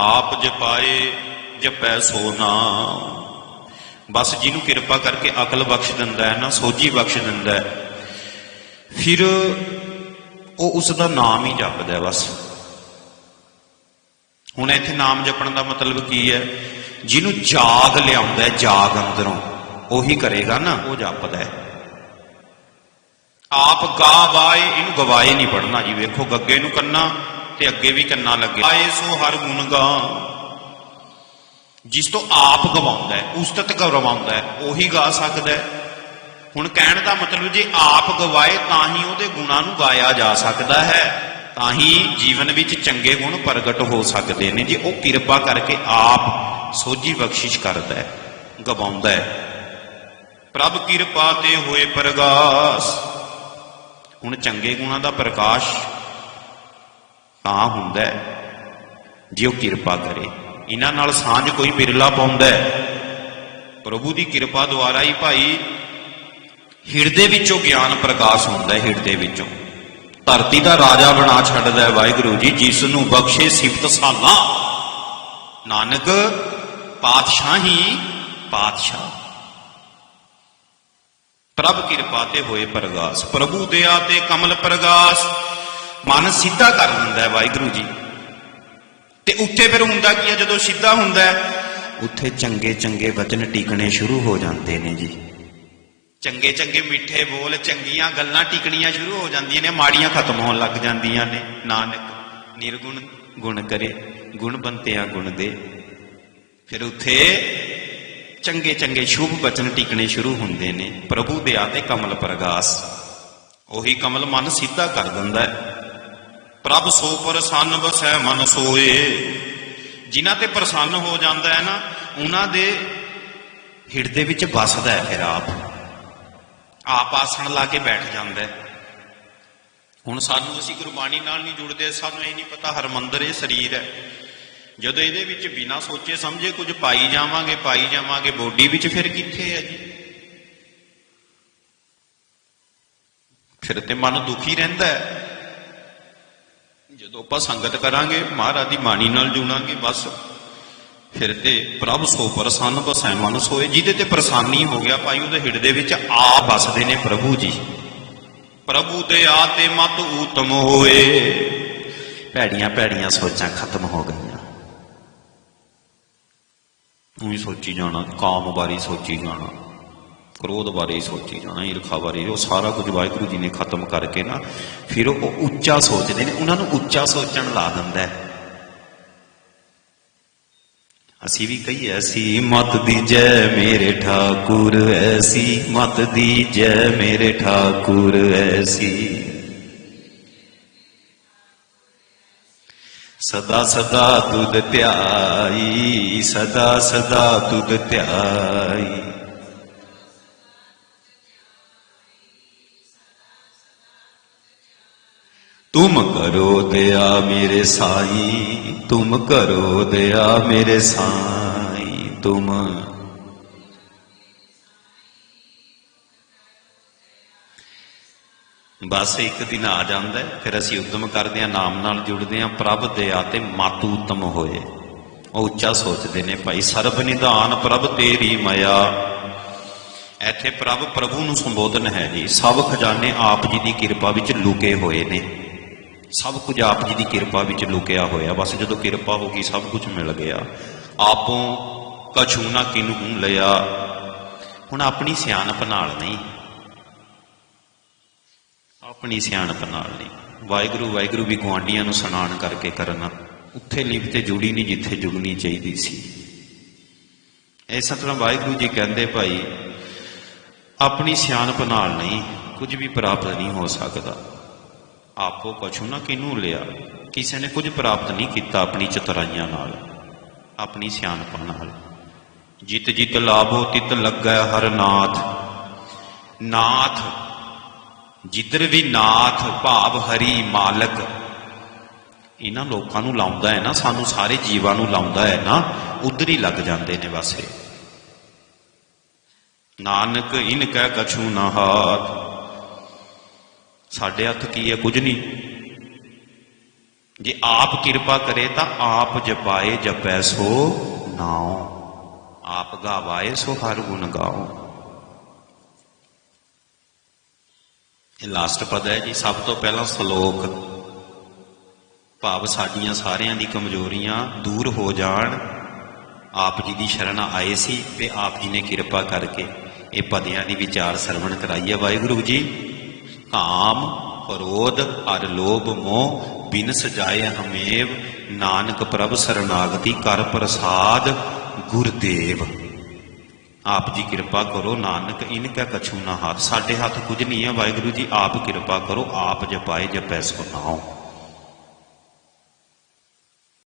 ਆਪ ਜਪਾਏ ਜਪੈ ਸੋ ਨਾਮ। ਬਸ ਜਿਹਨੂੰ ਕਿਰਪਾ ਕਰਕੇ ਅਕਲ ਬਖਸ਼ ਦਿੰਦਾ ਹੈ ਨਾ, ਸੋਝੀ ਬਖਸ਼ ਦਿੰਦਾ ਹੈ। ਫਿਰ ਉਹ ਉਸ ਦਾ ਨਾਮ ਹੀ ਜਪਦਾ ਹੈ ਬਸ। ਹੁਣ ਇੱਥੇ ਨਾਮ ਜਪਣ ਦਾ ਮਤਲਬ ਕੀ ਹੈ? ਜਿਹਨੂੰ ਜਾਗ ਲਿਆਉਂਦਾ ਹੈ, ਜਾਗ ਅੰਦਰੋਂ, ਉਹੀ ਕਰੇਗਾ ਨਾ, ਉਹ ਜਪਦਾ ਹੈ। ਆਪ ਗਾ ਵਾਏ ਇਹਨੂੰ ਗਵਾਏ ਨਹੀਂ ਪੜਨਾ ਜੀ, ਵੇਖੋ ਗੱਗੇ ਨੂੰ ਕੰਨਾ ਤੇ ਅੱਗੇ ਵੀ ਕੰਨਾ ਲੱਗੇ। ਆਏ ਸੋ ਹਰ ਗੁਣ ਗਾ ਜਿਸ ਤੋਂ ਆਪ ਗਵਾਉਂਦਾ ਹੈ, ਉਸਤਤ ਗਵਾਉਂਦਾ ਹੈ, ਉਹੀ ਗਾ ਸਕਦਾ ਹੈ। ਹੁਣ ਕਹਿਣ ਦਾ ਮਤਲਬ ਜੇ ਆਪ ਗਵਾਏ, ਤਾਂ ਹੀ ਉਹਦੇ ਗੁਣਾਂ ਨੂੰ ਗਾਇਆ ਜਾ ਸਕਦਾ ਹੈ। ਤਾਂ ਹੀ ਜੀਵਨ ਵਿੱਚ ਚੰਗੇ ਗੁਣ ਪ੍ਰਗਟ ਹੋ ਸਕਦੇ ਨੇ। ਜੇ ਉਹ ਕਿਰਪਾ ਕਰਕੇ ਆਪ ਸੋਝੀ ਬਖਸ਼ਿਸ਼ ਕਰਦਾ ਹੈ, ਗਵਾਉਂਦਾ ਹੈ। ਪ੍ਰਭ ਕਿਰਪਾ ਤੇ ਹੋਏ ਪ੍ਰਗਾਸ। ਹੁਣ ਚੰਗੇ ਗੁਣਾਂ ਦਾ ਪ੍ਰਕਾਸ਼ ਤਾਂ ਹੁੰਦਾ ਜੇ ਉਹ ਕਿਰਪਾ ਕਰੇ। ਇਹਨਾਂ ਨਾਲ ਸਾਂਝ ਕੋਈ ਬਿਰਲਾ ਪਾਉਂਦਾ ਪ੍ਰਭੂ ਦੀ ਕਿਰਪਾ ਦੁਆਰਾ ਹੀ ਭਾਈ ਹਿਰਦੇ ਵਿੱਚੋਂ ਗਿਆਨ ਪ੍ਰਕਾਸ਼ ਹੁੰਦਾ ਹੈ, ਹਿਰਦੇ ਵਿੱਚੋਂ। ਧਰਤੀ ਦਾ ਰਾਜਾ ਬਣਾ ਛੱਡਦਾ ਹੈ ਵਾਹਿਗੁਰੂ ਜੀ, ਜਿਸ ਨੂੰ ਬਖਸ਼ੇ ਸਿਫਤ ਸਾਲਾ। ਨਾਨਕ ਪਾਤਸ਼ਾਹੀ, ਪਾਤਸ਼ਾਹ। ਪ੍ਰਭ ਕਿਰਪਾ ਤੇ ਹੋਏ ਪ੍ਰਗਾਸ। ਪ੍ਰਭੂ ਦਇਆ ਤੇ ਕਮਲ ਪ੍ਰਗਾਸ। ਮਨ ਸਿੱਧਾ ਕਰ ਦਿੰਦਾ ਹੈ ਵਾਹਿਗੁਰੂ ਜੀ। ਤੇ ਉੱਥੇ ਫਿਰ ਹੁੰਦਾ ਕੀ ਹੈ? ਜਦੋਂ ਸਿੱਧਾ ਹੁੰਦਾ ਹੈ, ਉੱਥੇ ਚੰਗੇ ਚੰਗੇ ਵਚਨ ਟਿਕਣੇ ਸ਼ੁਰੂ ਹੋ ਜਾਂਦੇ ਨੇ ਜੀ। ਚੰਗੇ ਚੰਗੇ ਮਿੱਠੇ ਬੋਲ, ਚੰਗੀਆਂ ਗੱਲਾਂ ਟਿਕਣੀਆਂ ਸ਼ੁਰੂ ਹੋ ਜਾਂਦੀਆਂ ਨੇ, ਮਾੜੀਆਂ ਖਤਮ ਹੋਣ ਲੱਗ ਜਾਂਦੀਆਂ ਨੇ। ਨਾਨਕ, ਨਿਰਗੁਣ ਗੁਣ ਕਰੇ, ਗੁਣ ਬੰਤਿਆ ਗੁਣ ਦੇ। ਫਿਰ ਉੱਥੇ ਚੰਗੇ ਚੰਗੇ ਸ਼ੁਭ ਬਚਨ ਟਿਕਣੇ ਸ਼ੁਰੂ ਹੁੰਦੇ ਨੇ। ਪ੍ਰਭੂ ਦੇ ਆਤੇ ਕਮਲ ਪ੍ਰਗਾਸ। ਉਹੀ ਕਮਲ ਮਨ ਸਿੱਧਾ ਕਰ ਦਿੰਦਾ ਹੈ। ਪ੍ਰਭ ਸੋ ਪ੍ਰਸੰਨ ਵਸੈ ਮਨ ਸੋਏ। ਜਿਨ੍ਹਾਂ ਤੇ ਪ੍ਰਸੰਨ ਹੋ ਜਾਂਦਾ ਹੈ ਨਾ, ਉਹਨਾਂ ਦੇ ਹਿਰਦੇ ਵਿੱਚ ਵਸਦਾ ਹੈ ਫਿਰ ਆਪ। ਆਪ ਆਸਣ ਲਾ ਕੇ ਬੈਠ ਜਾਂਦਾ ਹੈ। ਹੁਣ ਸਾਨੂੰ ਅਸੀਂ ਗੁਰਬਾਣੀ ਨਾਲ ਨਹੀਂ ਜੁੜਦੇ, ਸਾਨੂੰ ਇਹ ਨਹੀਂ ਪਤਾ ਹਰਮੰਦਰ ਇਹ ਸਰੀਰ ਹੈ। ਜਦੋਂ ਇਹਦੇ ਵਿੱਚ ਬਿਨਾ ਸੋਚੇ ਸਮਝੇ ਕੁਝ ਪਾਈ ਜਾਵਾਂਗੇ ਪਾਈ ਜਾਵਾਂਗੇ, ਬੋਡੀ ਵਿੱਚ ਫਿਰ ਕਿੱਥੇ ਹੈ ਜੀ? ਫਿਰ ਤੇ ਮਨ ਦੁਖੀ ਰਹਿੰਦਾ ਹੈ। ਜਦੋਂ ਆਪਾਂ ਸੰਗਤ ਕਰਾਂਗੇ, ਮਹਾਰਾਜ ਦੀ ਬਾਣੀ ਨਾਲ ਜੁੜਾਂਗੇ, ਬਸ। ਫਿਰ ਤੇ ਪ੍ਰਭ ਸੋ ਪ੍ਰਸੰਨ, ਬਸੈ ਮਨਸ ਹੋਏ ਜਿਹਦੇ ਤੇ ਪ੍ਰਸਾਨੀ ਹੋ ਗਿਆ, ਭਾਈ ਉਹਦੇ ਹਿਰਦੇ ਵਿੱਚ ਆ ਬਸਦੇ ਨੇ ਪ੍ਰਭੂ ਜੀ। ਪ੍ਰਭੂ ਤੇ ਆ ਤੇ ਮਤ ਊਤਮ ਹੋਏ। ਭੈੜੀਆਂ ਭੈੜੀਆਂ ਸੋਚਾਂ ਖਤਮ ਹੋ ਗਈਆਂ। ਉਹੀ ਸੋਚੀ ਜਾਣਾ ਕਾਮ ਬਾਰੇ ਸੋਚੀ ਜਾਣਾ। ਕ੍ਰੋਧ ਬਾਰੇ ਸੋਚੀ ਜਾਣਾ ਈਰਖਾ ਬਾਰੇ, ਉਹ ਸਾਰਾ ਕੁਝ ਵਾਹਿਗੁਰੂ ਜੀ ਨੇ ਖਤਮ ਕਰਕੇ ਨਾ, ਫਿਰ ਉਹ ਉੱਚਾ ਸੋਚਦੇ ਨੇ, ਉਹਨਾਂ ਨੂੰ ਉੱਚਾ ਸੋਚਣ ਲਾ ਦਿੰਦਾ ਹੈ। ਅਸੀਂ ਵੀ ਕਹੀਏ ਐਸੀ ਮਤ ਦੀ ਜੈ ਮੇਰੇ ਠਾਕੁਰ, ਐਸੀ ਮਤ ਦੀ ਜੈ ਮੇਰੇ ਠਾਕੁਰ, ਐਸੀ। ਸਦਾ ਸਦਾ ਤੁਧ ਧਿਆਈ, ਸਦਾ ਸਦਾ ਤੁਧ ਧਿਆਈ। ਤੁਮ ਕਰੋ ਦਇਆ ਮੇਰੇ ਸਾਈ ਤੁਮ ਕਰੋ ਦਇਆ ਮੇਰੇ ਸਾਈ ਤੁਮ ਬਸ ਇੱਕ ਦਿਨ ਆ ਜਾਂਦਾ ਫਿਰ ਅਸੀਂ ਉਦਮ ਕਰਦੇ ਹਾਂ ਨਾਮ ਨਾਲ ਜੁੜਦੇ ਹਾਂ ਪ੍ਰਭ ਦਇਆ ਤੇ ਮਾਤੂ ਉਤਮ ਹੋਏ ਉਹ ਉੱਚਾ ਸੋਚਦੇ ਨੇ ਭਾਈ, ਸਰਬ ਨਿਧਾਨ ਪ੍ਰਭ ਤੇਰੀ ਮਾਇਆ। ਇੱਥੇ ਪ੍ਰਭ, ਪ੍ਰਭੂ ਨੂੰ ਸੰਬੋਧਨ ਹੈ ਜੀ, ਸਭ ਖਜ਼ਾਨੇ ਆਪ ਜੀ ਦੀ ਕਿਰਪਾ ਵਿੱਚ ਲੁਕੇ ਹੋਏ ਨੇ। ਸਭ ਕੁਝ ਆਪ ਜੀ ਦੀ ਕਿਰਪਾ ਵਿੱਚ ਲੁਕਿਆ ਹੋਇਆ। ਬਸ ਜਦੋਂ ਕਿਰਪਾ ਹੋ ਗਈ, ਸਭ ਕੁਝ ਮਿਲ ਗਿਆ। ਆਪੋਂ ਕਛੂ ਨਾ ਕਿਨਹੂ ਲਿਆ। ਹੁਣ ਆਪਣੀ ਸਿਆਣਪ ਨਾਲ ਨਹੀਂ। ਆਪਣੀ ਸਿਆਣਪ ਨਾਲ ਨਹੀਂ। ਵਾਹਿਗੁਰੂ ਵਾਹਿਗੁਰੂ ਵੀ ਗੁਆਂਢੀਆਂ ਨੂੰ ਸੁਣਾਣ ਕਰਕੇ ਕਰਨਾ। ਉੱਥੇ ਲਿਪ ਤੇ ਜੁੜੀ ਨਹੀਂ ਜਿੱਥੇ ਜੁੜਨੀ ਚਾਹੀਦੀ ਸੀ। ਇਸ ਤਰ੍ਹਾਂ ਵਾਹਿਗੁਰੂ ਜੀ ਕਹਿੰਦੇ, ਭਾਈ, ਆਪਣੀ ਸਿਆਣਪ ਨਾਲ ਨਹੀਂ, ਕੁਝ ਵੀ ਪ੍ਰਾਪਤ ਨਹੀਂ ਹੋ ਸਕਦਾ। ਆਪੋ ਕਛੂ ਨਾ ਕਿਨੂੰ ਲਿਆ? ਕਿਸੇ ਨੇ ਕੁਝ ਪ੍ਰਾਪਤ ਨਹੀਂ ਕੀਤਾ ਆਪਣੀ ਚਤਰਾਈਆਂ ਨਾਲ, ਆਪਣੀ ਸਿਆਣਪ ਨਾਲ। ਜਿਤ ਜਿਤ ਲਾਭੋ ਤਿਤ ਲੱਗਾ ਹਰ ਨਾਥ। ਨਾਥ, ਜਿੱਧਰ ਵੀ ਨਾਥ ਭਾਵ ਹਰੀ ਮਾਲਕ। ਇਹਨਾਂ ਲੋਕਾਂ ਨੂੰ ਲਾਉਂਦਾ ਹੈ ਨਾ, ਸਾਨੂੰ ਸਾਰੇ ਜੀਵਾਂ ਨੂੰ ਲਾਉਂਦਾ ਹੈ ਨਾ, ਉਧਰ ਹੀ ਲੱਗ ਜਾਂਦੇ ਨੇ ਬਸੇ ਨਾਨਕ, ਇਨ ਕਹਿ ਕਛੂ ਨਾ ਹਾਥ। ਸਾਡੇ ਹੱਥ ਕੀ ਹੈ? ਕੁਝ ਨਹੀਂ। ਜੇ ਆਪ ਕਿਰਪਾ ਕਰੇ ਤਾਂ ਆਪ ਜਪਾਏ ਜਪੈ ਸੋ ਨਾਉ। ਆਪ ਗਾਵਾਏ ਸੋ ਹਰ ਗੁਣ ਗਾਓ ਇਹ ਲਾਸਟ ਪਦ ਹੈ ਜੀ। ਸਭ ਤੋਂ ਪਹਿਲਾਂ ਸ਼ਲੋਕ। ਭਾਵ ਸਾਡੀਆਂ ਸਾਰਿਆਂ ਦੀ ਕਮਜ਼ੋਰੀਆਂ ਦੂਰ ਹੋ ਜਾਣ। ਆਪ ਜੀ ਦੀ ਸ਼ਰਨ ਆਏ ਸੀ ਤੇ ਆਪ ਜੀ ਨੇ ਕਿਰਪਾ ਕਰਕੇ ਇਹ ਪਦਿਆਂ ਦੀ ਵਿਚਾਰ ਸਰਵਣ ਕਰਾਈ ਹੈ। ਵਾਹਿਗੁਰੂ ਜੀ ਕਾਮ, ਕ੍ਰੋਧ, ਅਰ ਲੋਭ, ਮੋਹ ਬਿਨ ਸਜਾਏ ਹਮੇਵ, ਨਾਨਕ ਪ੍ਰਭ ਸਰਨਾਗਤੀ ਕਰ ਪ੍ਰਸਾਦ, ਗੁਰਦੇਵ। ਆਪ ਜੀ ਕਿਰਪਾ ਕਰੋ, ਨਾਨਕ ਇਨਕਾ ਕਛੂ ਨਾ ਹੱਥ ਸਾਡੇ ਹੱਥ ਕੁਝ ਨਹੀਂ ਹੈ, ਵਾਹਿਗੁਰੂ ਜੀ, ਆਪ ਕਿਰਪਾ ਕਰੋ, ਆਪ ਜਪਾਏ, ਜਪੈ ਸੋ